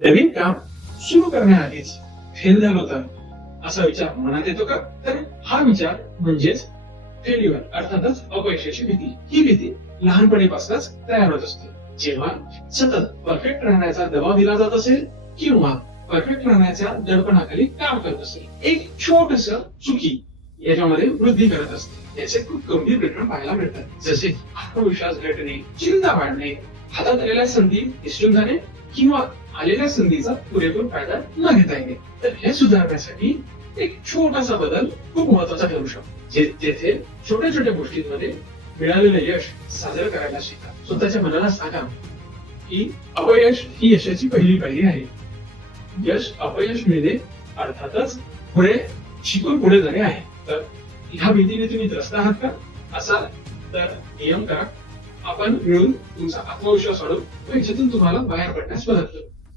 नवीन काम सुरू करण्याआधीच फेल झालो तर असा विचार मनात येतो का? तर हा विचार म्हणजेच फेल्युअर अर्थातच अपयशाची भीती. ही भीती लहानपणीपासूनच तयार होत असते. जेव्हा सतत परफेक्ट राहण्याचा दबाव दिला जात असेल किंवा परफेक्ट राहण्याच्या दडपणाखाली काम करत असेल, एक छोटस चुकी याच्यामध्ये वृद्धी करत असते. याचे खूप गंभीर परिणाम पाहायला मिळतात, जसे आत्मविश्वास घटणे, चिंता वाढणे, हातात आलेल्या संधी निसटून जाणे किंवा आलेल्या संधीचा पुरेपूर फायदा न घेता येणे. तर हे सुधारण्यासाठी एक छोटासा बदल खूप महत्वाचा ठरू शकतो. जेथे छोट्या छोट्या गोष्टींमध्ये मिळालेलं यश साजरं करायला शिका. स्वतःच्या मनाला सांगा की अपयश ही यशाची पहिली पायरी आहे. यश अपयश मिळणे अर्थातच पुढे शिकून पुढे जाणे आहे. तर ह्या भीतीने तुम्ही त्रस्त आहात का? असाल तर नियम करा. आपण मिळून तुमचा आत्मविश्वास वाढवू व याच्यातून तुम्हाला बाहेर पडण्यास मदत करू.